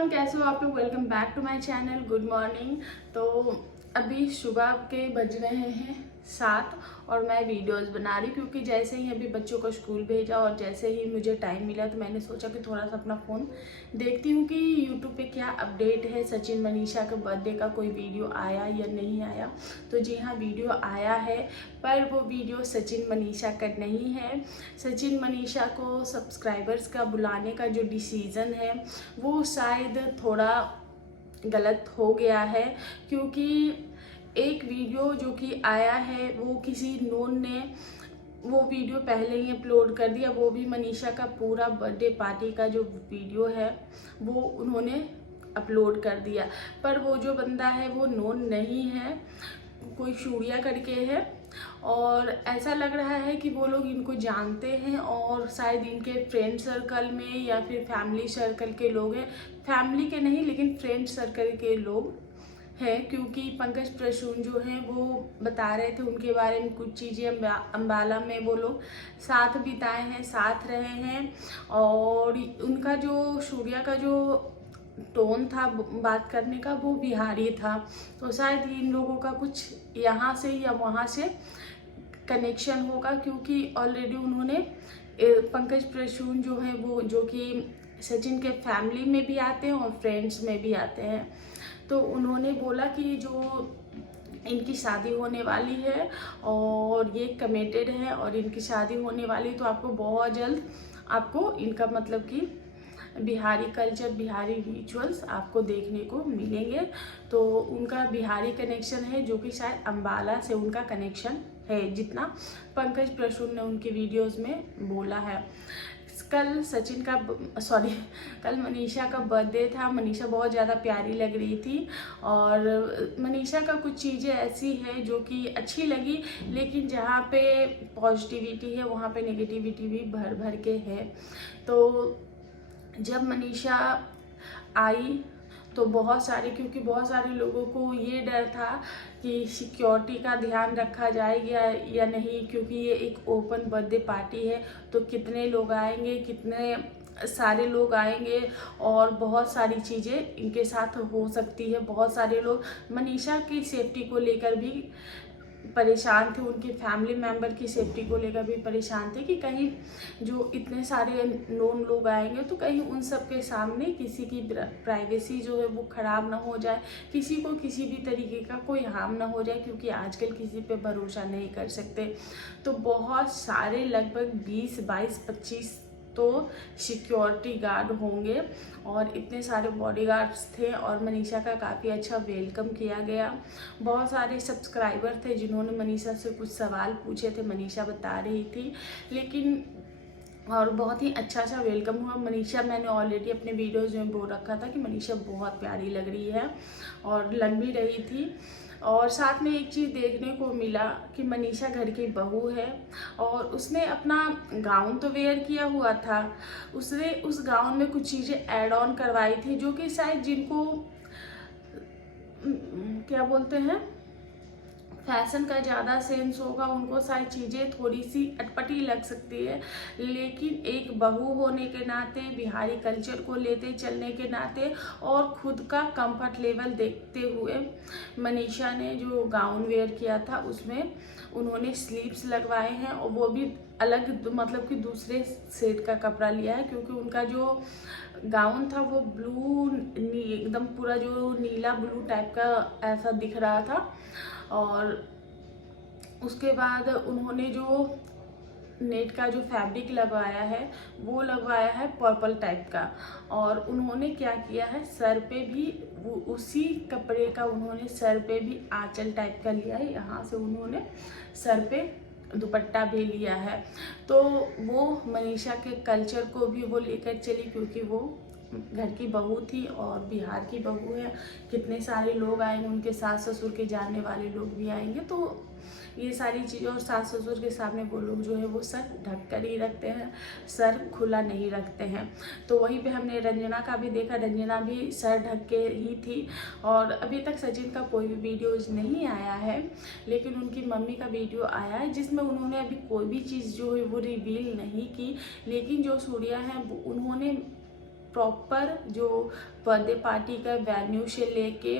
Everyone, कैसे हो आप लोग। Welcome back to my channel. Good morning. तो अभी सुबह के बज रहे हैं 7 और मैं वीडियोस बना रही क्योंकि जैसे ही अभी बच्चों को स्कूल भेजा और जैसे ही मुझे टाइम मिला तो मैंने सोचा कि थोड़ा सा अपना फ़ोन देखती हूँ कि यूट्यूब पे क्या अपडेट है। सचिन मनीषा के बर्थडे का कोई वीडियो आया या नहीं आया। तो जी हाँ, वीडियो आया है, पर वो वीडियो सचिन मनीषा का नहीं है। सचिन मनीषा को सब्सक्राइबर्स का बुलाने का जो डिसीज़न है वो शायद थोड़ा गलत हो गया है, क्योंकि एक वीडियो जो कि आया है वो किसी नोन ने वो वीडियो पहले ही अपलोड कर दिया। वो भी मनीषा का पूरा बर्थडे पार्टी का जो वीडियो है वो उन्होंने अपलोड कर दिया, पर वो जो बंदा है वो नोन नहीं है, कोई शूर्या करके है। और ऐसा लग रहा है कि वो लोग इनको जानते हैं और शायद इनके फ्रेंड सर्कल में या फिर फैमिली सर्कल के लोग हैं। फैमिली के नहीं लेकिन फ्रेंड सर्कल के लोग हैं, क्योंकि पंकज प्रसून जो हैं वो बता रहे थे उनके बारे में कुछ चीज़ें। अम्बाला में वो लोग साथ बिताए हैं, साथ रहे हैं, और उनका जो शूर्या का जो टोन था बात करने का वो बिहारी था। तो शायद इन लोगों का कुछ यहाँ से या वहाँ से कनेक्शन होगा, क्योंकि ऑलरेडी उन्होंने पंकज प्रसून जो है वो जो कि सचिन के फैमिली में भी आते हैं और फ्रेंड्स में भी आते हैं। तो उन्होंने बोला कि जो इनकी शादी होने वाली है और ये कमिटेड है और इनकी शादी होने वाली, तो आपको बहुत जल्द आपको इनका मतलब कि बिहारी कल्चर, बिहारी रिचुअल्स आपको देखने को मिलेंगे। तो उनका बिहारी कनेक्शन है जो कि शायद अम्बाला से उनका कनेक्शन है, जितना पंकज प्रसून ने उनके वीडियोस में बोला है। कल मनीषा का बर्थडे था। मनीषा बहुत ज़्यादा प्यारी लग रही थी और मनीषा का कुछ चीज़ें ऐसी है जो कि अच्छी लगी, लेकिन जहाँ पे पॉजिटिविटी है वहाँ पे नेगेटिविटी भी भर भर के है। तो जब मनीषा आई तो बहुत सारे लोगों को ये डर था कि सिक्योरिटी का ध्यान रखा जाएगा या नहीं, क्योंकि ये एक ओपन बर्थडे पार्टी है। तो कितने लोग आएंगे, कितने सारे लोग आएंगे और बहुत सारी चीज़ें इनके साथ हो सकती है। बहुत सारे लोग मनीषा की सेफ्टी को लेकर भी परेशान थे, उनके फैमिली मेम्बर की सेफ्टी को लेकर भी परेशान थे कि कहीं जो इतने सारे नोन लोग आएंगे तो कहीं उन सब के सामने किसी की प्राइवेसी जो है वो ख़राब ना हो जाए, किसी को किसी भी तरीके का कोई हार्म ना हो जाए, क्योंकि आजकल किसी पे भरोसा नहीं कर सकते। तो बहुत सारे लगभग 20, 22, 25 तो सिक्योरिटी गार्ड होंगे और इतने सारे बॉडीगार्ड्स थे और मनीषा का काफ़ी अच्छा वेलकम किया गया। बहुत सारे सब्सक्राइबर थे जिन्होंने मनीषा से कुछ सवाल पूछे थे, मनीषा बता रही थी, लेकिन और बहुत ही अच्छा सा वेलकम हुआ। मनीषा, मैंने ऑलरेडी अपने वीडियोज़ में बोल रखा था कि मनीषा बहुत प्यारी लग रही है और लग भी रही थी। और साथ में एक चीज़ देखने को मिला कि मनीषा घर की बहू है और उसने अपना गाउन तो वेयर किया हुआ था, उसने उस गाउन में कुछ चीज़ें ऐड ऑन करवाई थी जो कि शायद जिनको क्या बोलते हैं फैशन का ज़्यादा सेंस होगा उनको सारी चीज़ें थोड़ी सी अटपटी लग सकती है, लेकिन एक बहू होने के नाते, बिहारी कल्चर को लेते चलने के नाते और ख़ुद का कंफर्ट लेवल देखते हुए मनीषा ने जो गाउन वेयर किया था उसमें उन्होंने स्लीव्स लगवाए हैं और वो भी अलग मतलब कि दूसरे सेट का कपड़ा लिया है, क्योंकि उनका जो गाउन था वो ब्लू एकदम पूरा जो नीला ब्लू टाइप का ऐसा दिख रहा था। और उसके बाद उन्होंने जो नेट का जो फैब्रिक लगवाया है वो लगवाया है पर्पल टाइप का, और उन्होंने क्या किया है सर पे भी वो उसी कपड़े का उन्होंने सर पे भी आंचल टाइप का लिया है, यहाँ से उन्होंने सर पे दुपट्टा भी लिया है। तो वो मनीषा के कल्चर को भी वो लेकर चली, क्योंकि वो घर की बहू थी और बिहार की बहू है। कितने सारे लोग आएंगे, उनके सास ससुर के जानने वाले लोग भी आएंगे, तो ये सारी चीज़ें। और सास ससुर के सामने वो लोग जो है वो सर ढक कर ही रखते हैं, सर खुला नहीं रखते हैं। तो वहीं पे हमने रंजना का भी देखा, रंजना भी सर ढक के ही थी। और अभी तक सचिन का कोई भी वीडियोज नहीं आया है, लेकिन उनकी मम्मी का वीडियो आया है जिसमें उन्होंने अभी कोई भी चीज़ जो है वो रिवील नहीं की, लेकिन जो सूर्या है उन्होंने प्रॉपर जो बर्थडे पार्टी का वेन्यू से लेके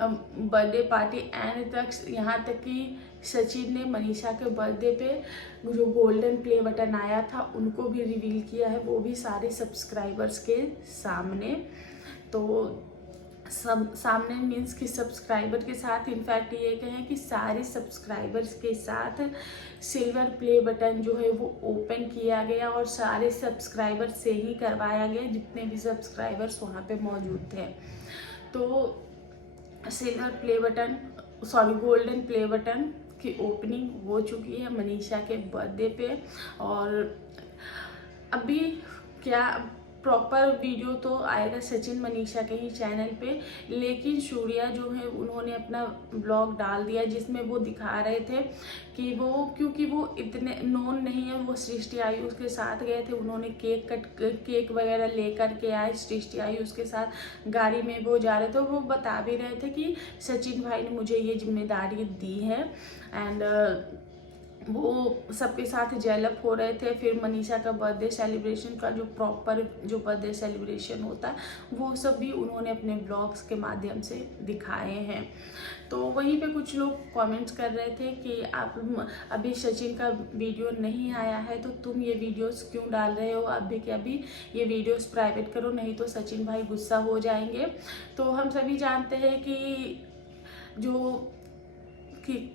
बर्थडे पार्टी एंड तक, यहाँ तक कि सचिन ने मनीषा के बर्थडे पे जो गोल्डन प्ले बटन आया था उनको भी रिवील किया है, वो भी सारे सब्सक्राइबर्स के सामने। तो सब सामने मीन्स कि सब्सक्राइबर के साथ, इनफैक्ट ये कहें कि सारे सब्सक्राइबर्स के साथ सिल्वर प्ले बटन जो है वो ओपन किया गया और सारे सब्सक्राइबर से ही करवाया गया जितने भी सब्सक्राइबर्स वहाँ पे मौजूद थे। तो silver play button, sorry golden play button की ओपनिंग हो चुकी है मनीषा के बर्थडे पे। और अभी क्या प्रॉपर वीडियो तो आएगा सचिन मनीषा के ही चैनल पे, लेकिन सूर्या जो है उन्होंने अपना ब्लॉग डाल दिया जिसमें वो दिखा रहे थे कि वो, क्योंकि वो इतने नोन नहीं है, वो सृष्टि आयुष के साथ गए थे, उन्होंने केक वगैरह लेकर के आए, सृष्टि आयुष के साथ गाड़ी में वो जा रहे थे। वो बता भी रहे थे कि सचिन भाई ने मुझे ये जिम्मेदारी दी है एंड वो सबके साथ जेलअप हो रहे थे। फिर मनीषा का बर्थडे सेलिब्रेशन का जो प्रॉपर जो बर्थडे सेलिब्रेशन होता है वो सब भी उन्होंने अपने ब्लॉग्स के माध्यम से दिखाए हैं। तो वहीं पे कुछ लोग कमेंट्स कर रहे थे कि आप अभी सचिन का वीडियो नहीं आया है तो तुम ये वीडियोस क्यों डाल रहे हो, अभी के अभी ये वीडियोस प्राइवेट करो, नहीं तो सचिन भाई गुस्सा हो जाएंगे। तो हम सभी जानते हैं कि जो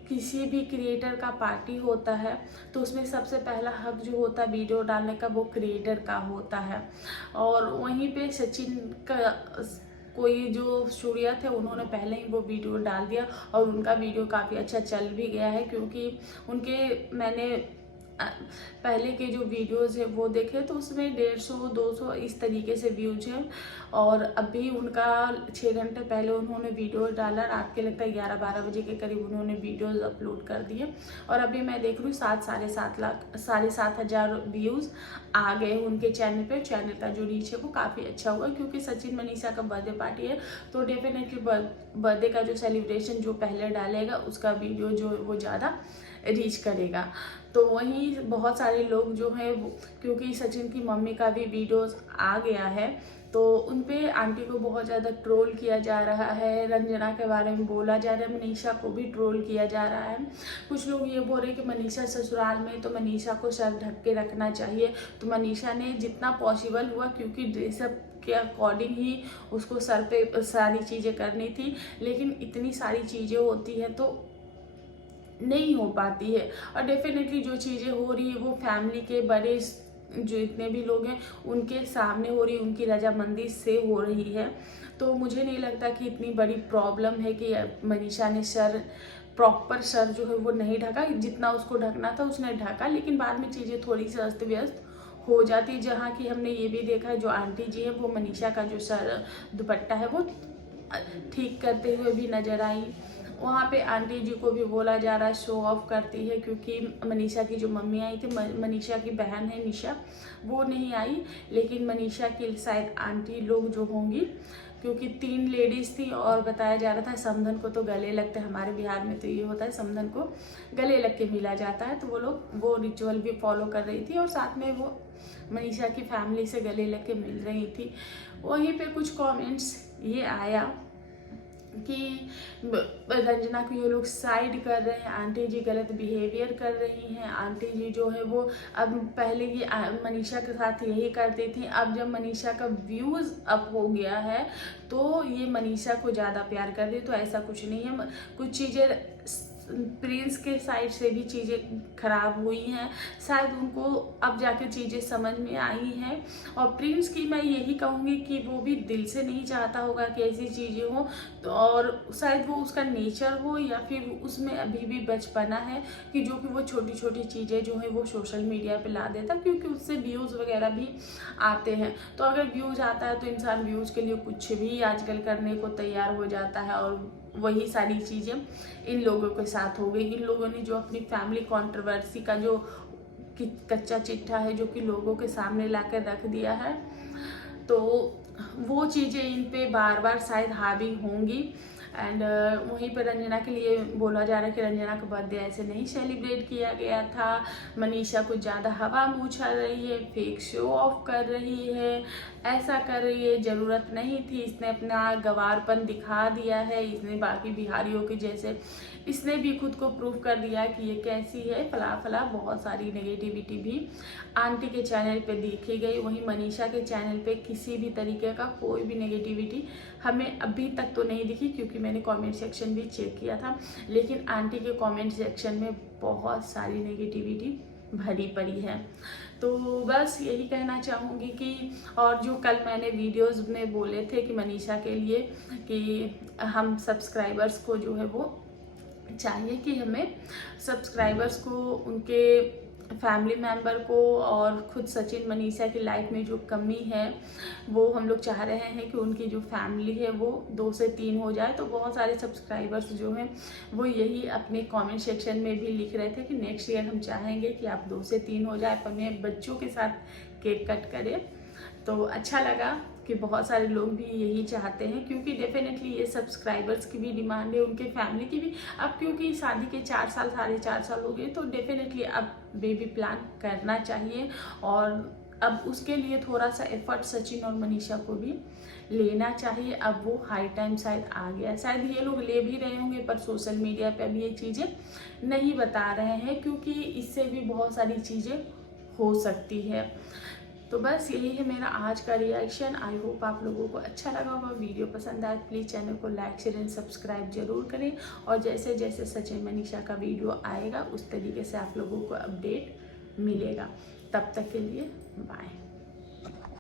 किसी भी क्रिएटर का पार्टी होता है तो उसमें सबसे पहला हक जो होता है वीडियो डालने का वो क्रिएटर का होता है। और वहीं पे सचिन का कोई जो सूर्या थे उन्होंने पहले ही वो वीडियो डाल दिया और उनका वीडियो काफ़ी अच्छा चल भी गया है, क्योंकि उनके मैंने पहले के जो वीडियोस है वो देखे तो उसमें 150-200 इस तरीके से व्यूज हैं। और अभी उनका 6 घंटे पहले उन्होंने वीडियो डाला, रात के लगता है 11-12 बजे के करीब उन्होंने वीडियोस अपलोड कर दिए और अभी मैं देख रही हूँ 7,500 व्यूज़ आ गए उनके चैनल पे। चैनल का जो रीच है वो काफ़ी अच्छा हुआ, क्योंकि सचिन मनीषा का बर्थडे पार्टी है तो डेफिनेटली बर्थडे का जो सेलिब्रेशन जो पहले डालेगा उसका वीडियो जो वो ज़्यादा रीच करेगा। तो वहीं बहुत सारे लोग जो हैं, क्योंकि सचिन की मम्मी का भी वीडियोस आ गया है तो उन पे आंटी को बहुत ज़्यादा ट्रोल किया जा रहा है, रंजना के बारे में बोला जा रहा है, मनीषा को भी ट्रोल किया जा रहा है। कुछ लोग ये बोल रहे हैं कि मनीषा ससुराल में तो मनीषा को सर ढक के रखना चाहिए, तो मनीषा ने जितना पॉसिबल हुआ, क्योंकि ड्रेसअप के अकॉर्डिंग ही उसको सर पे सारी चीज़ें करनी थी, लेकिन इतनी सारी चीज़ें होती हैं तो नहीं हो पाती है। और डेफिनेटली जो चीज़ें हो रही है वो फैमिली के बड़े जो इतने भी लोग हैं उनके सामने हो रही है, उनकी रजामंदी से हो रही है। तो मुझे नहीं लगता कि इतनी बड़ी प्रॉब्लम है कि मनीषा ने प्रॉपर सर जो है वो नहीं ढका, जितना उसको ढकना था उसने ढका, लेकिन बाद में चीज़ें थोड़ी सी अस्त व्यस्त हो जाती। जहाँ की हमने ये भी देखा है जो आंटी जी है वो मनीषा का जो सर दुपट्टा है वो ठीक करते हुए भी नजर आई। वहाँ पे आंटी जी को भी बोला जा रहा है शो ऑफ करती है, क्योंकि मनीषा की जो मम्मी आई थी, मनीषा की बहन है निशा, वो नहीं आई, लेकिन मनीषा की शायद आंटी लोग जो होंगी, क्योंकि 3 लेडीज थी और बताया जा रहा था समधन को तो गले लगते, हमारे बिहार में तो ये होता है समधन को गले लग के मिला जाता है, तो वो लोग वो रिचुअल भी फॉलो कर रही थी और साथ में वो मनीषा की फैमिली से गले लग के मिल रही थी। वहीं पे कुछ कमेंट्स ये आया कि रंजना को ये लोग साइड कर रहे हैं, आंटी जी गलत बिहेवियर कर रही हैं, आंटी जी जो है वो अब पहले ये मनीषा के साथ यही करती थी, अब जब मनीषा का व्यूज़ अप हो गया है तो ये मनीषा को ज़्यादा प्यार कर रही है। तो ऐसा कुछ नहीं है, कुछ चीज़ें प्रिंस के साइड से भी चीज़ें खराब हुई हैं, शायद उनको अब जाकर चीज़ें समझ में आई हैं। और प्रिंस की मैं यही कहूँगी कि वो भी दिल से नहीं चाहता होगा कि ऐसी चीज़ें हो, तो और शायद वो उसका नेचर हो या फिर उसमें अभी भी बचपना है कि जो कि वो छोटी छोटी चीज़ें जो है वो सोशल मीडिया पे ला देता, क्योंकि उससे व्यूज़ वगैरह भी आते हैं। तो अगर व्यूज़ आता है तो इंसान व्यूज़ के लिए कुछ भी आजकल करने को तैयार हो जाता है, और वही सारी चीज़ें इन लोगों के साथ हो गई। इन लोगों ने जो अपनी फैमिली कंट्रोवर्सी का जो कच्चा चिट्ठा है जो कि लोगों के सामने लाकर रख दिया है, तो वो चीज़ें इन पे बार बार शायद हावी होंगी। एंड वहीं पर रंजना के लिए बोला जा रहा है कि रंजना का बर्थडे ऐसे नहीं सेलिब्रेट किया गया था, मनीषा कुछ ज़्यादा हवा में उछल रही है, फेक शो ऑफ कर रही है, ऐसा कर रही है, ज़रूरत नहीं थी, इसने अपना गंवारपन दिखा दिया है, इसने बाकी बिहारियों के जैसे इसने भी खुद को प्रूव कर दिया कि ये कैसी है, फला फला। बहुत सारी नेगेटिविटी भी आंटी के चैनल पे देखी गई, वहीं मनीषा के चैनल पे किसी भी तरीके का कोई भी नेगेटिविटी हमें अभी तक तो नहीं दिखी, क्योंकि मैंने कमेंट सेक्शन भी चेक किया था। लेकिन आंटी के कमेंट सेक्शन में बहुत सारी नेगेटिविटी भरी पड़ी है। तो बस यही कहना चाहूँगी कि और जो कल मैंने वीडियोस में बोले थे कि मनीषा के लिए कि हम सब्सक्राइबर्स को जो है वो चाहिए कि हमें सब्सक्राइबर्स को, उनके फैमिली मेम्बर को और खुद सचिन मनीषा की लाइफ में जो कमी है वो हम लोग चाह रहे हैं कि उनकी जो फैमिली है वो 2 से 3 हो जाए। तो बहुत सारे सब्सक्राइबर्स जो हैं वो यही अपने कमेंट सेक्शन में भी लिख रहे थे कि नेक्स्ट ईयर हम चाहेंगे कि आप 2 से 3 हो जाए, अपने बच्चों के साथ केक कट करें। तो अच्छा लगा कि बहुत सारे लोग भी यही चाहते हैं, क्योंकि डेफिनेटली ये सब्सक्राइबर्स की भी डिमांड है, उनके फैमिली की भी। अब क्योंकि शादी के 4 साल 4.5 साल हो गए, तो डेफिनेटली अब बेबी प्लान करना चाहिए और अब उसके लिए थोड़ा सा एफर्ट सचिन और मनीषा को भी लेना चाहिए। अब वो हाई टाइम शायद आ गया, शायद ये लोग ले भी रहे होंगे पर सोशल मीडिया पे अभी ये चीज़ें नहीं बता रहे हैं, क्योंकि इससे भी बहुत सारी चीज़ें हो सकती है। तो बस यही है मेरा आज का रिएक्शन। आई होप आप लोगों को अच्छा लगा होगा। वीडियो पसंद आए प्लीज़ चैनल को लाइक शेयर एंड सब्सक्राइब जरूर करें, और जैसे जैसे सचिन मनीषा का वीडियो आएगा उस तरीके से आप लोगों को अपडेट मिलेगा। तब तक के लिए बाय।